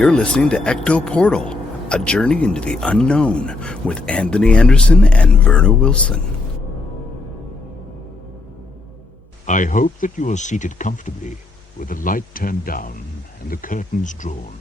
You're listening to Ecto Portal, a journey into the unknown with Anthony Anderson and Verna Wilson. I hope that you are seated comfortably, with the light turned down and the curtains drawn.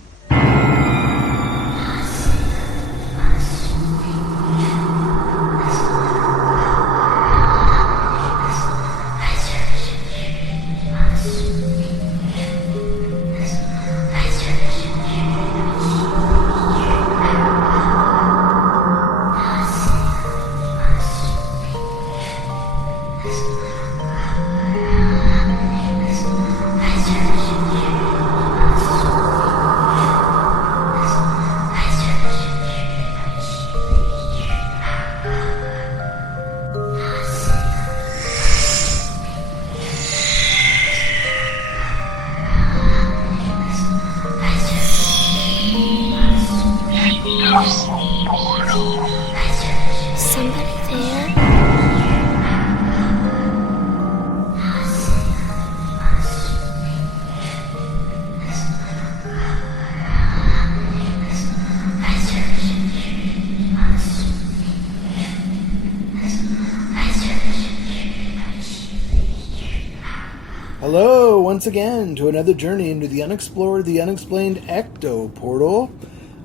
Hello, once again, to another journey into the unexplored, the unexplained Ecto Portal.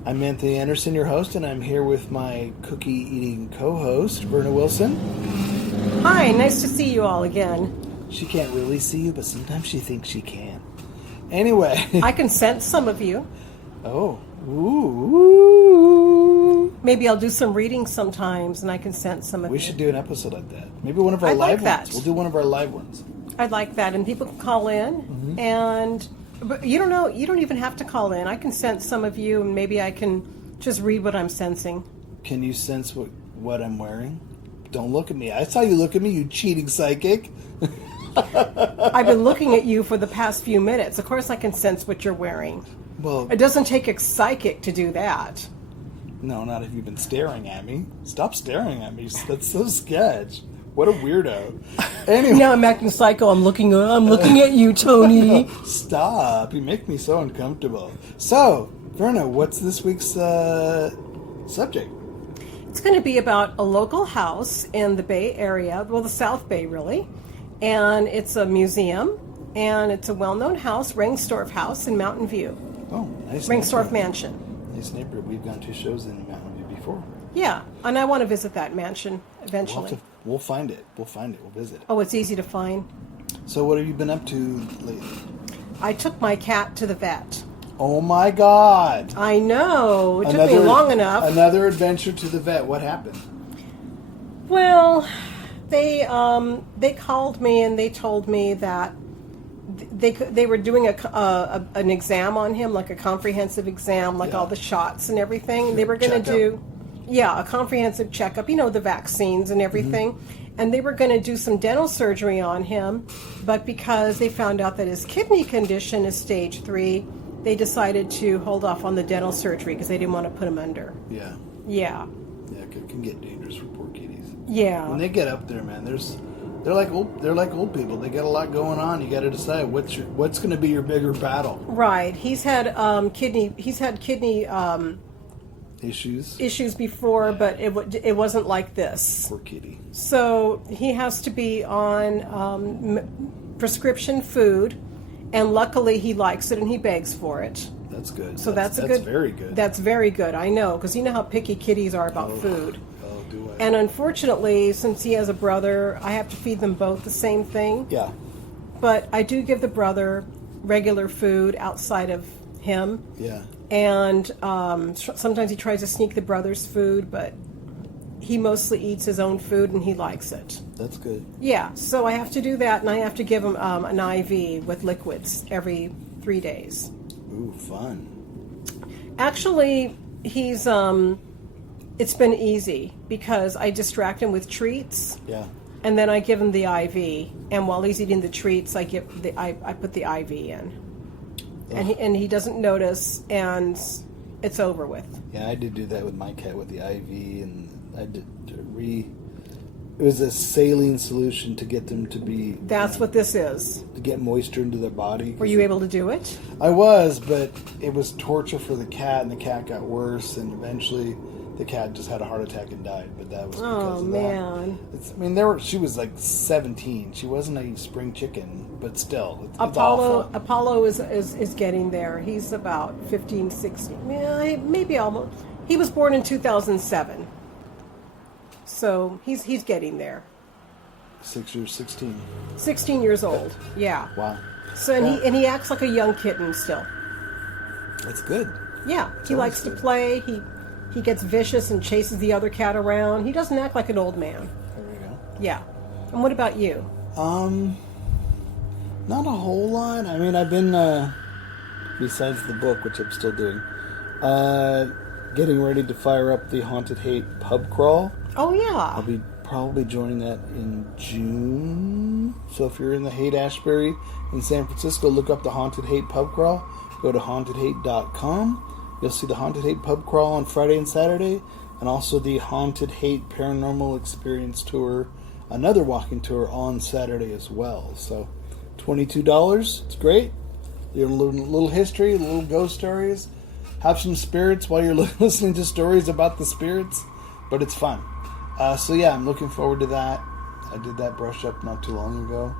I'm Anthony Anderson, your host, and I'm here with my cookie-eating co-host, Verna Wilson. Hi, nice to see you all again. She can't really see you, but sometimes she thinks she can. Anyway. I can sense some of you. Oh. Ooh. Maybe I'll do some reading sometimes, and I can sense some of you. We should do an episode like that. Maybe one of our live ones. We'll do one of our live ones. I'd like that, and people can call in, but you don't know, you don't even have to call in. I can sense some of you, and maybe I can just read what I'm sensing. Can you sense what I'm wearing? Don't look at me. I saw you look at me, you cheating psychic. I've been looking at you for the past few minutes. Of course I can sense what you're wearing. Well, it doesn't take a psychic to do that. No, not if you've been staring at me. Stop staring at me. That's so sketch. What a weirdo. Anyway. Now I'm acting psycho. I'm looking at you, Tony. Stop. You make me so uncomfortable. So, Verna, what's this week's subject? It's going to be about a local house in the Bay Area, well, the South Bay, really. And it's a museum, and it's a well-known house, Rangstorf House in Mountain View. Oh, nice. Rangstorf Mansion. Nice neighborhood. We've gone to shows in Mountain View before. Yeah, and I want to visit that mansion eventually. We'll find it. We'll visit it. Oh, it's easy to find. So what have you been up to lately? I took my cat to the vet. Oh my God. I know. It took me long enough. Another adventure to the vet. What happened? Well, they called me and they told me that they were doing an exam on him, like a comprehensive exam, like all the shots and everything. They were going to do a comprehensive checkup, the vaccines and everything. Mm-hmm. And they were going to do some dental surgery on him, but because they found out that his kidney condition is stage 3, they decided to hold off on the dental surgery because they didn't want to put him under. Yeah. Yeah. Yeah, it can get dangerous for poor kitties. Yeah. When they get up there, man, they're like old people. They got a lot going on. You got to decide what's going to be your bigger battle. Right. He's had kidney issues before, but it wasn't like this. Poor kitty. So he has to be on prescription food, and luckily he likes it and he begs for it. That's good. So that's very good. That's very good. I know, because you know how picky kitties are about food. Oh, do I? And unfortunately, since he has a brother, I have to feed them both the same thing. Yeah. But I do give the brother regular food outside of him. Yeah. And sometimes he tries to sneak the brother's food, but he mostly eats his own food and he likes it. That's good. Yeah, so I have to do that, and I have to give him an IV with liquids every 3 days. Ooh, fun. Actually, he's it's been easy because I distract him with treats. Yeah. And then I give him the IV, and while he's eating the treats, I put the IV in. And he doesn't notice, and it's over with. Yeah, I did do that with my cat with the IV, and I did It was a saline solution to get them to be... That's what this is. To get moisture into their body. Were you able to do it? I was, but it was torture for the cat, and the cat got worse, and eventually the cat just had a heart attack and died. But that was because of man. that. She was like 17. She wasn't a spring chicken, but still, it's awful. Apollo is getting there. He's about 15, 16, maybe almost. He was born in 2007. So he's getting there. 16. 16 years old. Yeah. Wow. So he acts like a young kitten still. That's good. Yeah. He likes to play. He gets vicious and chases the other cat around. He doesn't act like an old man. There we go. Yeah. And what about you? Not a whole lot. I mean, I've been besides the book, which I'm still doing, getting ready to fire up the Haunted Hate pub crawl. Oh, yeah. I'll be probably joining that in June. So if you're in the Haight-Ashbury in San Francisco, look up the Haunted Hate pub crawl. Go to hauntedhate.com. You'll see the Haunted Hate pub crawl on Friday and Saturday, and also the Haunted Hate Paranormal Experience Tour, another walking tour on Saturday as well. So $22. It's great. You learn a little history, little ghost stories. Have some spirits while you're listening to stories about the spirits, but it's fun. So yeah, I'm looking forward to that. I did that brush up not too long ago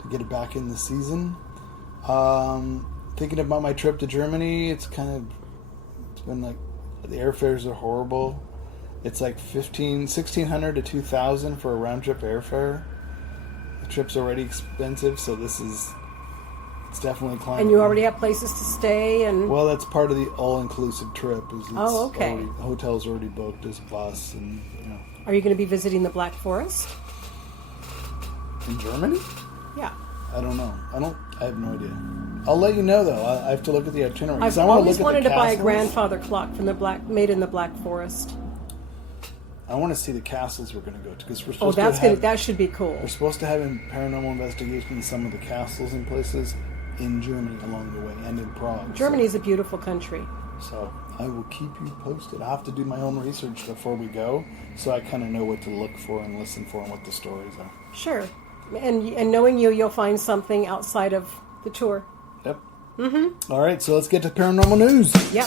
to get it back in the season. Thinking about my trip to Germany, it's been like, the airfares are horrible. It's like $1,600 to $2,000 for a round trip airfare. The trip's already expensive, so it's definitely climbing. And you already have places to stay and... Well, that's part of the all-inclusive trip. Okay. The hotel's already booked. There's a bus, and Are you going to be visiting the Black Forest? In Germany? Yeah. I don't know. I have no idea. I'll let you know, though. I have to look at the itinerary. I've always wanted to buy a grandfather clock from made in the Black Forest. I want to see the castles we're going to go to, because we're supposed that should be cool. We're supposed to have a paranormal investigation in some of the castles and places in Germany along the way, and in Prague. Germany is a beautiful country. So I will keep you posted. I have to do my own research before we go, so I kind of know what to look for and listen for and what the stories are. Sure. And knowing you'll find something outside of the tour. Yep. Mm-hmm. All right, so let's get to paranormal news. Yep.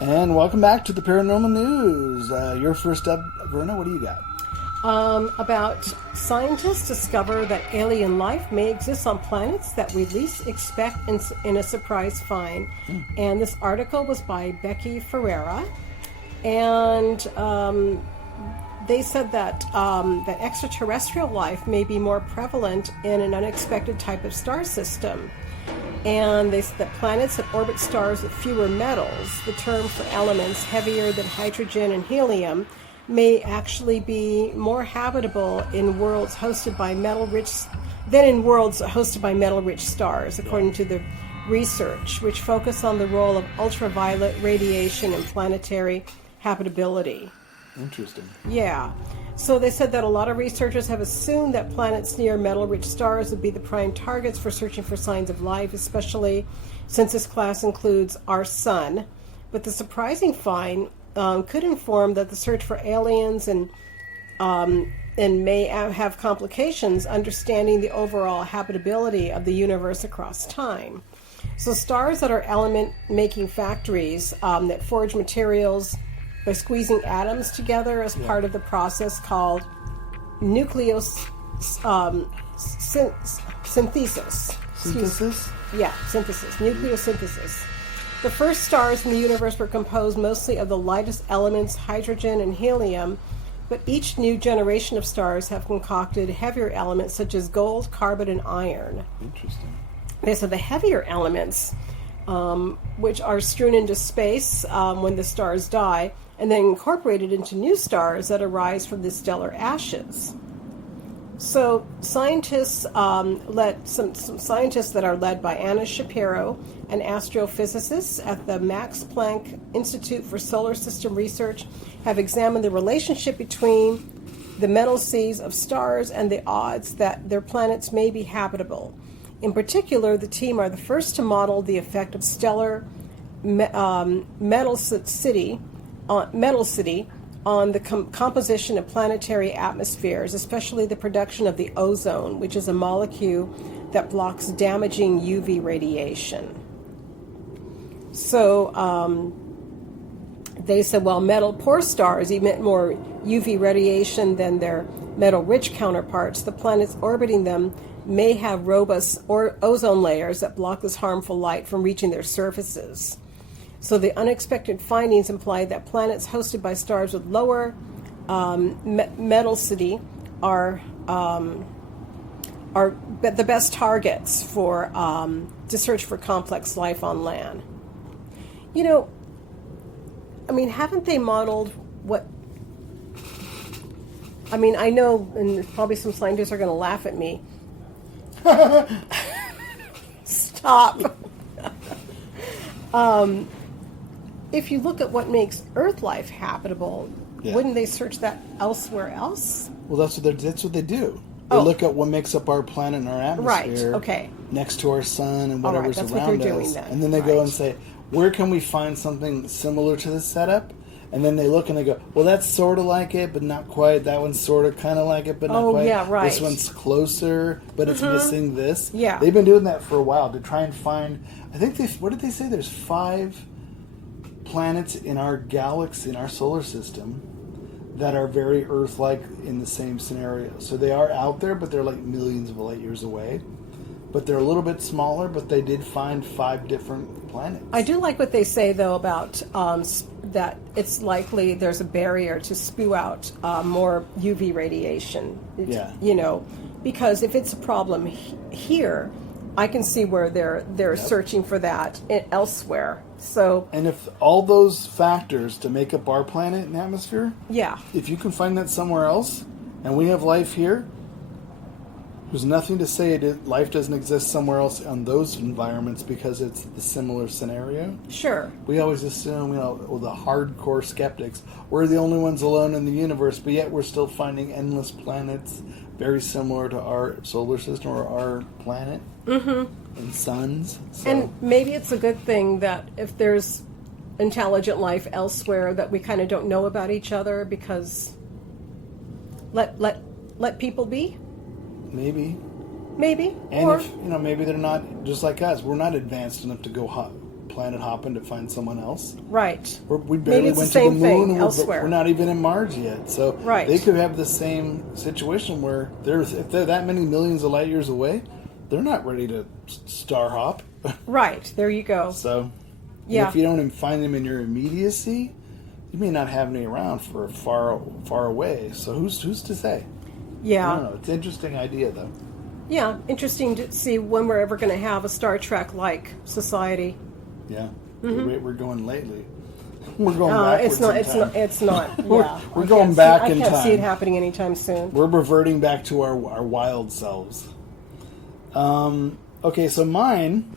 And welcome back to the paranormal news. Your first up, Verna, what do you got? About scientists discover that alien life may exist on planets that we least expect in a surprise find. And this article was by Becky Ferreira. And they said that that extraterrestrial life may be more prevalent in an unexpected type of star system. And they said that planets that orbit stars with fewer metals, the term for elements heavier than hydrogen and helium, may actually be more habitable in worlds hosted by metal-rich stars, according to the research, which focus on the role of ultraviolet radiation in planetary habitability. Interesting. Yeah. So they said that a lot of researchers have assumed that planets near metal-rich stars would be the prime targets for searching for signs of life, especially since this class includes our sun. But the surprising find could inform that the search for aliens and may have complications understanding the overall habitability of the universe across time. So stars that are element-making factories that forge materials by squeezing atoms together as part of the process called nucleosynthesis. Synthesis? Synthesis. Nucleosynthesis. The first stars in the universe were composed mostly of the lightest elements, hydrogen and helium, but each new generation of stars have concocted heavier elements such as gold, carbon, and iron. Interesting. They said the heavier elements, which are strewn into space when the stars die, and then incorporated into new stars that arise from the stellar ashes. So scientists some scientists that are led by Anna Shapiro, an astrophysicist at the Max Planck Institute for Solar System Research, have examined the relationship between the metal seas of stars and the odds that their planets may be habitable. In particular, the team are the first to model the effect of stellar metal city on the composition of planetary atmospheres, especially the production of the ozone, which is a molecule that blocks damaging UV radiation. So they said, well, metal poor stars emit more UV radiation than their metal-rich counterparts. The planets orbiting them may have robust ozone layers that block this harmful light from reaching their surfaces. So the unexpected findings imply that planets hosted by stars with lower metallicity are the best targets for to search for complex life on land. You know, I mean, haven't they modeled what? I mean, I know, and probably some scientists are going to laugh at me. Stop. If you look at what makes Earth life habitable, wouldn't they search that elsewhere else? Well, that's what they do. They look at what makes up our planet and our atmosphere, right? Okay. Next to our sun and whatever's that's around what they're us, doing then. And then they go and say, where can we find something similar to this setup? And then they look and they go, well, that's sort of like it, but not quite. That one's sort of kind of like it, but not quite. Yeah, right. This one's closer, but it's missing this. Yeah. They've been doing that for a while to try and find, I think what did they say? There's 5 planets in our galaxy, in our solar system, that are very Earth-like in the same scenario. So they are out there, but they're like millions of light years away. But they're a little bit smaller, but they did find 5 different planets. I do like what they say, though, about that it's likely there's a barrier to spew out more UV radiation. You know, because if it's a problem here, I can see where they're searching for that elsewhere. So, and if all those factors to make up our planet and atmosphere, if you can find that somewhere else, and we have life here, there's nothing to say life doesn't exist somewhere else on those environments because it's the similar scenario. Sure. We always assume, the hardcore skeptics, we're the only ones alone in the universe, but yet we're still finding endless planets very similar to our solar system or our planet and suns. So. And maybe it's a good thing that if there's intelligent life elsewhere that we kind of don't know about each other, because let people be. Maybe. And or, if maybe they're not just like us. We're not advanced enough to go planet hopping to find someone else. Right. We barely went to the moon, and we're not even in Mars yet. So they could have the same situation where if they're that many millions of light years away, they're not ready to star hop. Right. There you go. So, if you don't find them in your immediacy, you may not have any around for far away. So who's to say? Yeah. I don't know. It's an interesting idea, though. Yeah, interesting to see when we're ever going to have a Star Trek-like society. Yeah, the rate we're going lately. We're going backwards. It's not. Yeah, we're going back in time. I can't see it happening anytime soon. We're reverting back to our wild selves. Okay, so mine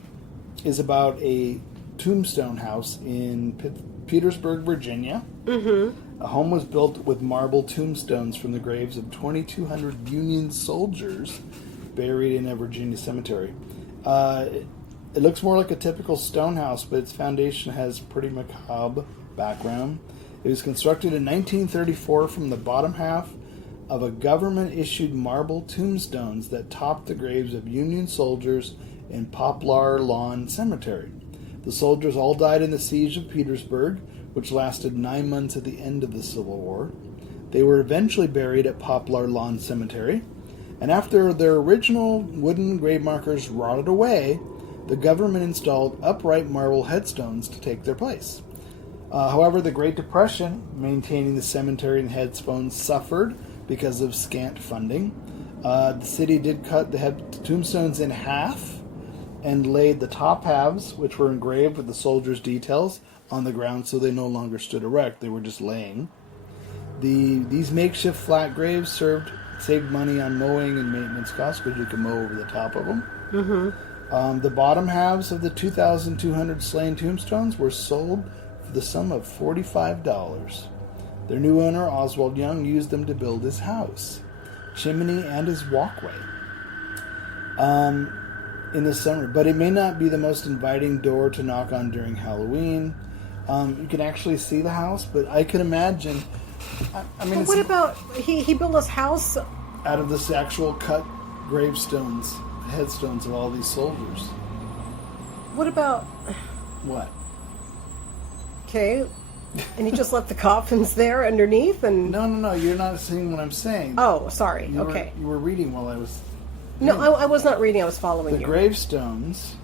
is about a tombstone house in Petersburg, Virginia. A home was built with marble tombstones from the graves of 2,200 Union soldiers buried in a Virginia cemetery. It looks more like a typical stone house, but its foundation has pretty macabre background. It was constructed in 1934 from the bottom half of a government-issued marble tombstones that topped the graves of Union soldiers in Poplar Lawn Cemetery. The soldiers all died in the siege of Petersburg, which lasted 9 months at the end of the Civil War. They were eventually buried at Poplar Lawn Cemetery, and after their original wooden grave markers rotted away, the government installed upright marble headstones to take their place. However, the Great Depression, maintaining the cemetery and headstones, suffered because of scant funding. The city did cut the tombstones in half and laid the top halves, which were engraved with the soldiers' details, on the ground, so they no longer stood erect. They were just laying. These makeshift flat graves saved money on mowing and maintenance costs because you could mow over the top of them. The bottom halves of the 2,200 slain tombstones were sold for the sum of $45. Their new owner, Oswald Young, used them to build his house, chimney, and his walkway. in the summer, but it may not be the most inviting door to knock on during Halloween. You can actually see the house, but I can imagine. I mean, But it's what about he built his house? out of this actual cut gravestones, headstones of all these soldiers. What about What? okay? And he just left the coffins there underneath, and No. You're not seeing what I'm saying. oh, sorry. You were- Okay. you were reading while I was. No, I was not reading. I was following The you. gravestones.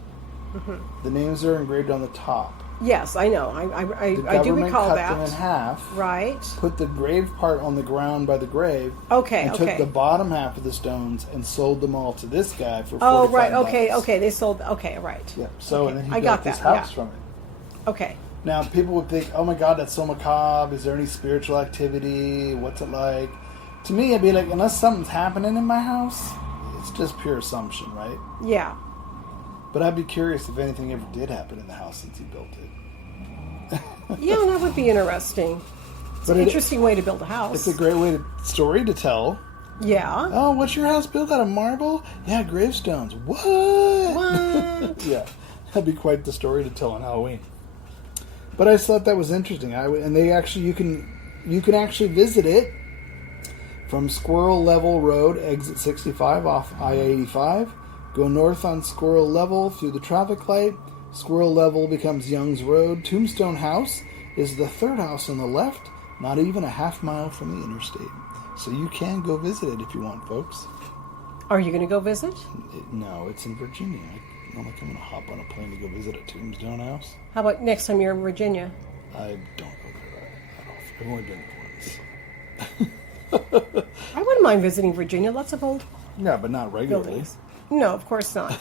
The names are engraved on the top. Yes, I know. The I do government recall cut that. them in half. Right. Put the grave part on the ground by the grave. Okay, And okay. took the bottom half of the stones and sold them all to this guy for $45. Oh, right. Okay, okay. They sold. Okay, right. Yeah. So Okay, and then he I built got this that, house yeah. from it. Okay. Now people would think, "Oh my God, that's so macabre. Is there any spiritual activity? What's it like?" To me, I'd be like, unless something's happening in my house, it's just pure assumption, right? Yeah. But I'd be curious if anything ever did happen in the house since he built it. Yeah, that would be interesting. It's But an it- interesting way to build a house. It's a great story to tell. Yeah. Oh, what's your house built out of marble? Yeah, gravestones. What? What? Yeah, that'd be quite the story to tell on Halloween. But I just thought that was interesting. And they actually you can actually visit it from Squirrel Level Road, exit 65 off I-85. Go north on Squirrel Level through the traffic light. Squirrel Level becomes Young's Road. Tombstone House is the third house on the left, not even a half mile from the interstate. So you can go visit it if you want, folks. Are you going to go visit? No, it's in Virginia. I'm like, I'm going to hop on a plane to go visit a Tombstone House. How about next time you're in Virginia? I don't go there that often. I've only been once. I wouldn't mind visiting Virginia. Lots of old Yeah, but not regularly. buildings. No, of course not.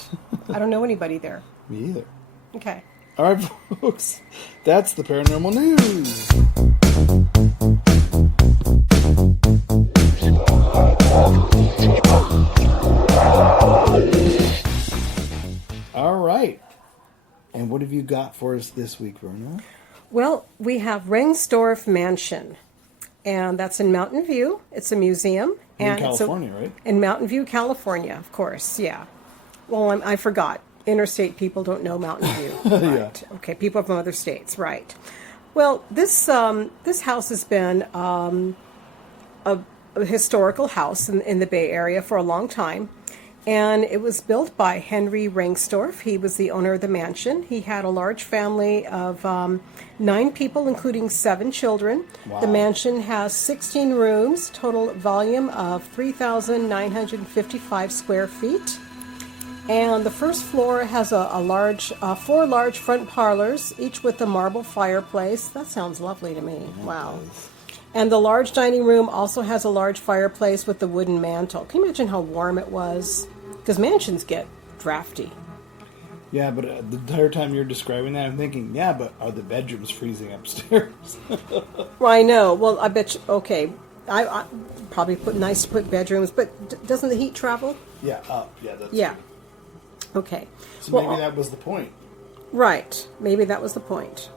I don't know anybody there. Me either. Okay. All right, folks. That's the paranormal news. All right. And what have you got for us this week, Verna? Well, we have Rangstorf Mansion, and that's in Mountain View. It's a museum. In And California, right? In Mountain View, California, of course, yeah. Well, I forgot. Interstate people don't know Mountain View. Right. Yeah. Okay, people from other states, right. Well, this house has been a historical house in the Bay Area for a long time. And it was built by Henry Rangstorf. He was the owner of the mansion. He had a large family of 9 people, including 7 children. Wow. The mansion has 16 rooms, total volume of 3,955 square feet. And the first floor has a large, 4 large front parlors, each with a marble fireplace. That sounds lovely to me. Wow. And the large dining room also has a large fireplace with the wooden mantle. Can you imagine how warm it was? Because mansions get drafty. Yeah, but the entire time you're describing that, I'm thinking, yeah, but are the bedrooms freezing upstairs? Well, I know. Well, I bet you, okay. I probably nice to put bedrooms, but doesn't the heat travel? Yeah, up. Yeah, that's Yeah. Okay. So Well, maybe that was the point. Right. Maybe that was the point.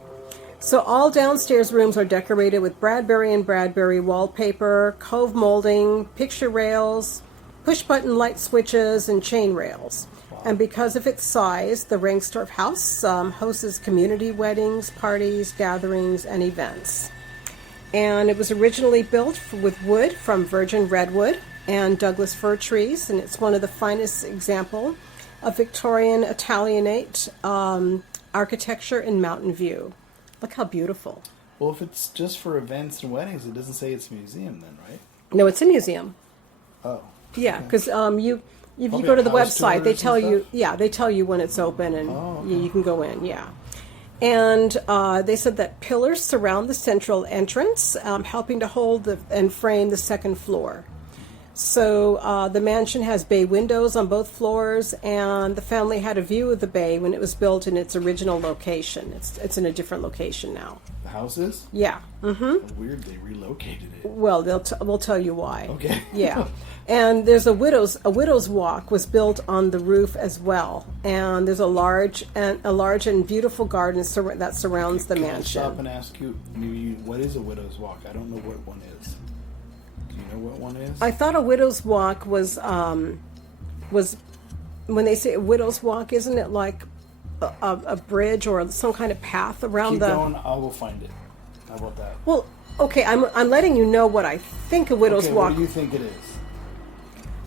So all downstairs rooms are decorated with Bradbury and Bradbury wallpaper, cove molding, picture rails, push-button light switches, and chain rails. Wow. And because of its size, the Rangstorf house hosts community weddings, parties, gatherings, and events. And it was originally built with wood from virgin redwood and Douglas fir trees, and it's one of the finest example of Victorian Italianate architecture in Mountain View. Look how beautiful. Well, if it's just for events and weddings, it doesn't say it's a museum then, right? No, it's a museum. Oh. Yeah, because if you Probably go to the house website, they tours tell and you. stuff? Yeah, they tell you when it's open, and Oh, okay. you can go in. Yeah, and they said that pillars surround the central entrance, helping to hold and frame the second floor. So the mansion has bay windows on both floors, and the family had a view of the bay when it was built in its original location. It's in a different location now. The house is? Yeah. Weird they relocated it. Well, we'll tell you why. Okay. Yeah. And there's a widow's walk was built on the roof as well, and there's a large and beautiful garden that surrounds the Can I mansion. stop and ask you, what is a widow's walk? I don't know what one is. Do you know what one is? I thought a widow's walk was when they say Widow's Walk, isn't it like a bridge or some kind of path around Keep the... going, I will find it. How about that? Well, okay, I'm letting you know what I think a Widow's Okay, Walk... what do you think it is?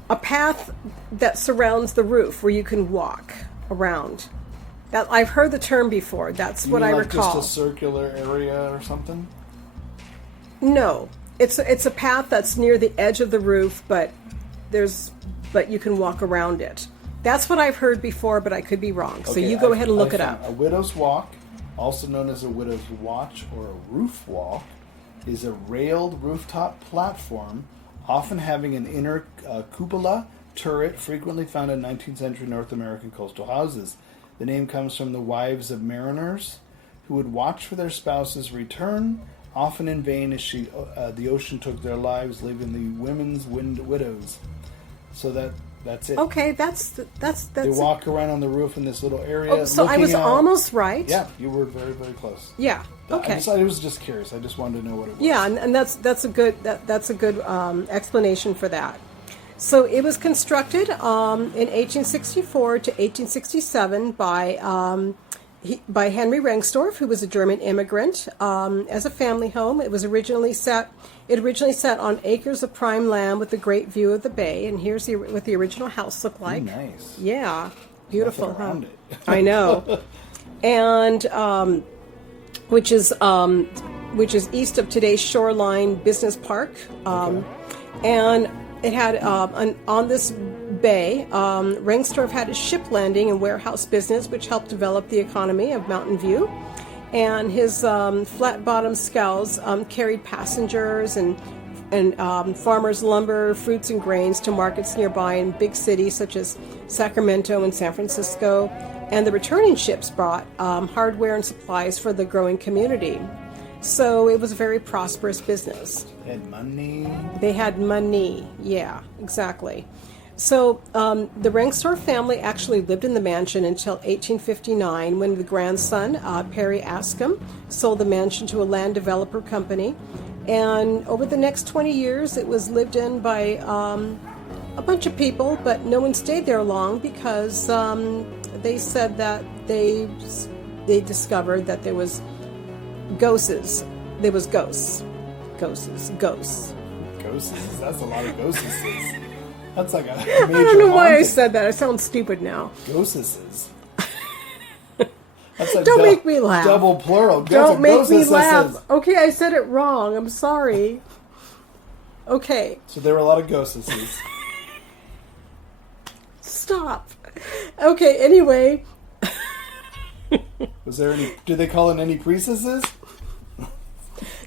A path that surrounds the roof where you can walk around. That I've heard the term before. That's You what mean I like recall. just a circular area or something? No, it's a path that's near the edge of the roof, but you can walk around it. That's what I've heard before, but I could be wrong. So Okay, you go I- ahead and look I it found up. A widow's walk, also known as a widow's watch or a roof walk, is a railed rooftop platform, often having an inner cupola turret, frequently found in 19th century North American coastal houses. The name comes from the wives of mariners who would watch for their spouse's return, often in vain as the ocean took their lives, leaving the women's widows. So that's it. Okay, that's They walk around on the roof in this little area. Oh, so I looking was out. almost right. Yeah, you were very, very close. Yeah. Okay. I was just curious. I just wanted to know what it was. Yeah, and that's a good explanation for that. So it was constructed in 1864 to 1867 by Henry Rangstorf, who was a German immigrant, as a family home. It originally sat on acres of prime land with a great view of the bay. And here's what the original house looked like. Nice. Yeah, beautiful, Nothing around it. I know. And which is east of today's Shoreline Business Park, and it had on this bay. Rangstorf had a ship landing and warehouse business, which helped develop the economy of Mountain View. And his flat-bottom scows carried passengers and farmers' lumber, fruits, and grains to markets nearby in big cities such as Sacramento and San Francisco. And the returning ships brought hardware and supplies for the growing community. So it was a very prosperous business. Had money. They had money. Yeah, exactly. So the Rangstorf family actually lived in the mansion until 1859 when the grandson, Perry Ascom, sold the mansion to a land developer company. And over the next 20 years, it was lived in by a bunch of people, but no one stayed there long because they said that they discovered that there was ghosts. There was ghosts. Ghosts. Ghosts. That's a lot of ghosts. That's like a major I don't know why I haunting. said that. I sound stupid now. Ghosts. That's a Don't make me laugh. Double plural. Don't make me Ghostesses. laugh. Okay, I said it wrong. I'm sorry. Okay, So there were a lot of ghostesses. stop. Okay, anyway. Was there any? Did they call in any priestesses?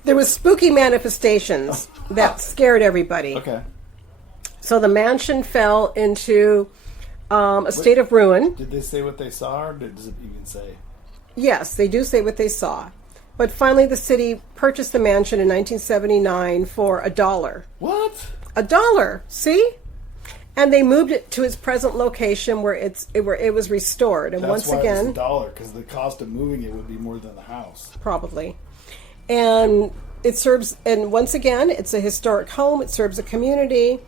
There was spooky manifestations that scared everybody. Okay. So the mansion fell into a state of ruin. Did they say what they saw, or does it even say? Yes, they do say what they saw. But finally the city purchased the mansion in 1979 for $1. What? $1, see? And they moved it to its present location where it was restored. And That's once why again, it's $1, because the cost of moving it would be more than the house. probably. And it serves, and once again, it's a historic home. It serves a community,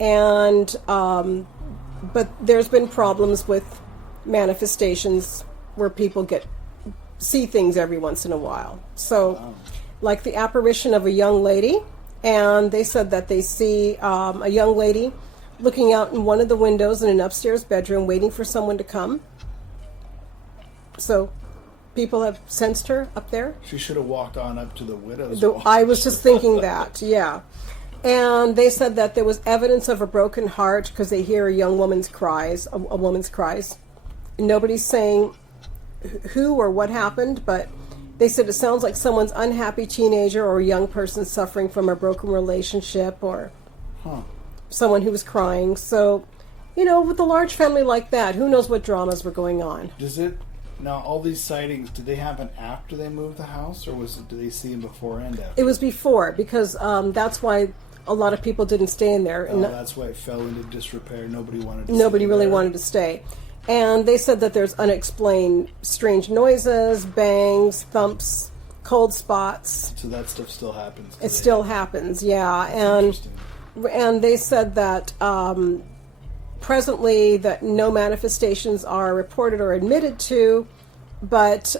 and but there's been problems with manifestations where people see things every once in a while. So, like the apparition of a young lady, and they said that they see a young lady looking out in one of the windows in an upstairs bedroom, waiting for someone to come. So, people have sensed her up there. She should have walked on up to the widow's The- wall. I was just thinking that, yeah. And they said that there was evidence of a broken heart because they hear a young woman's cries, a woman's cries. Nobody's saying who or what happened, but they said it sounds like someone's unhappy teenager or a young person suffering from a broken relationship or someone who was crying. So, with a large family like that, who knows what dramas were going on. Does it now? All these sightings, did they happen after they moved the house, or did they see them before and after? It was before because that's why a lot of people didn't stay in there. Oh, that's why it fell into disrepair. Nobody wanted. To Nobody stay really there. wanted to stay. And they said that there's unexplained strange noises, bangs, thumps, cold spots. So that stuff still happens. It still happens, yeah. Interesting. And they said that presently that no manifestations are reported or admitted to, but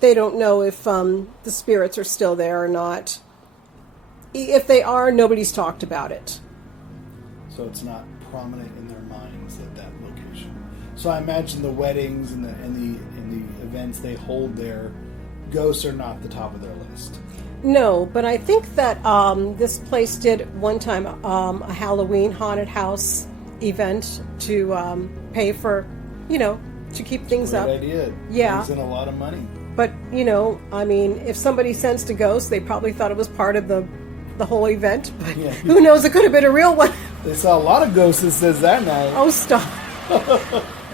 they don't know if the spirits are still there or not. If they are, nobody's talked about it. So it's not prominent in their minds at that location. So I imagine the weddings and the events they hold there, ghosts are not the top of their list. No, but I think that this place did one time a Halloween haunted house event to pay for, to keep things up. Great idea. Yeah. Brings in a lot of money. But, I mean, if somebody sensed a ghost, they probably thought it was part of the whole event. But Yeah. who knows? It could have been a real one. They saw a lot of ghosts that night. Oh, stop.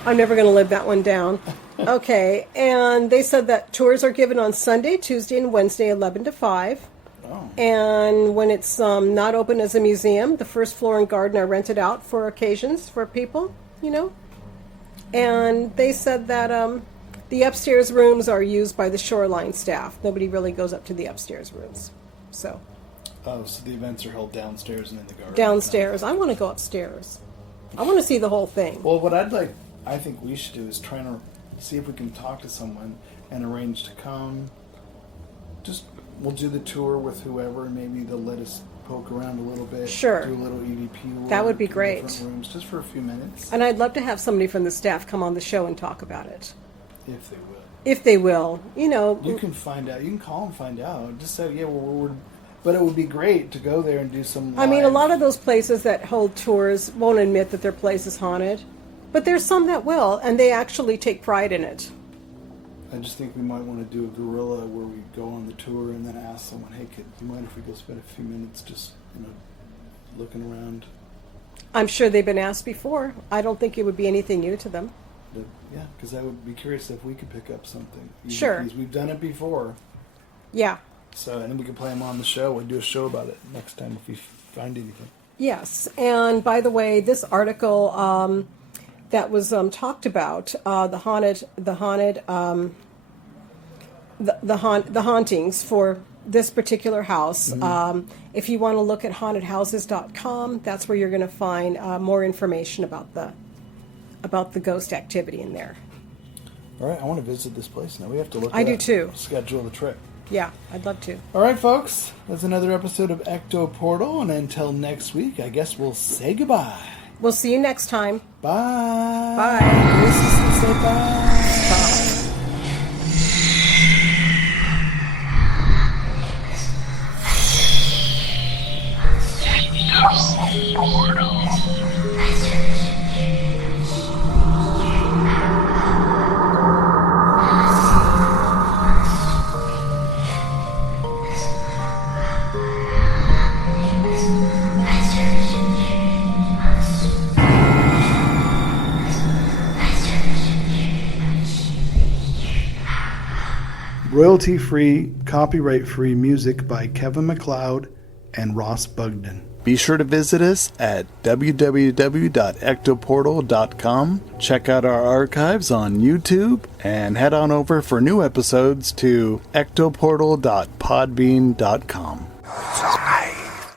I'm never going to live that one down. Okay, and they said that tours are given on Sunday, Tuesday, and Wednesday, 11 to 5. Oh. And when it's not open as a museum, the first floor and garden are rented out for occasions for people, And they said that the upstairs rooms are used by the shoreline staff. Nobody really goes up to the upstairs rooms. So So the events are held downstairs and in the garden. downstairs. I want to go upstairs. I want to see the whole thing. Well, what I think we should do is try to see if we can talk to someone and arrange to come. We'll do the tour with whoever, and maybe they'll let us poke around a little bit. Sure. Do a little EVP work. That would be in great. different rooms, just for a few minutes, And I'd love to have somebody from the staff come on the show and talk about it. if they will. If they will. You can find out. You can call and find out. Just say, yeah, but it would be great to go there and do some. I mean, a live- lot of those places that hold tours won't admit that their place is haunted. But there's some that will, and they actually take pride in it. I just think we might want to do a guerrilla where we go on the tour and then ask someone, hey, do you mind if we go spend a few minutes just, looking around? I'm sure they've been asked before. I don't think it would be anything new to them. But, yeah, because I would be curious if we could pick up something. Sure. Because we've done it before. Yeah. So, and then we could play them on the show. We'd do a show about it next time if we find anything. Yes. And by the way, this article that was talked about, the hauntings for this particular house. Mm-hmm. If you want to look at hauntedhouses.com, that's where you're going to find more information about the ghost activity in there. All right, I want to visit this place now. We have to look. I do too. Schedule the trip. Yeah, I'd love to. All right, folks. That's another episode of Ecto Portal, and until next week, I guess we'll say goodbye. We'll see you next time. Bye. Bye. Your sister say bye. Royalty-free, copyright-free music by Kevin MacLeod and Ross Bugden. Be sure to visit us at www.ectoportal.com. Check out our archives on YouTube and head on over for new episodes to ectoportal.podbean.com.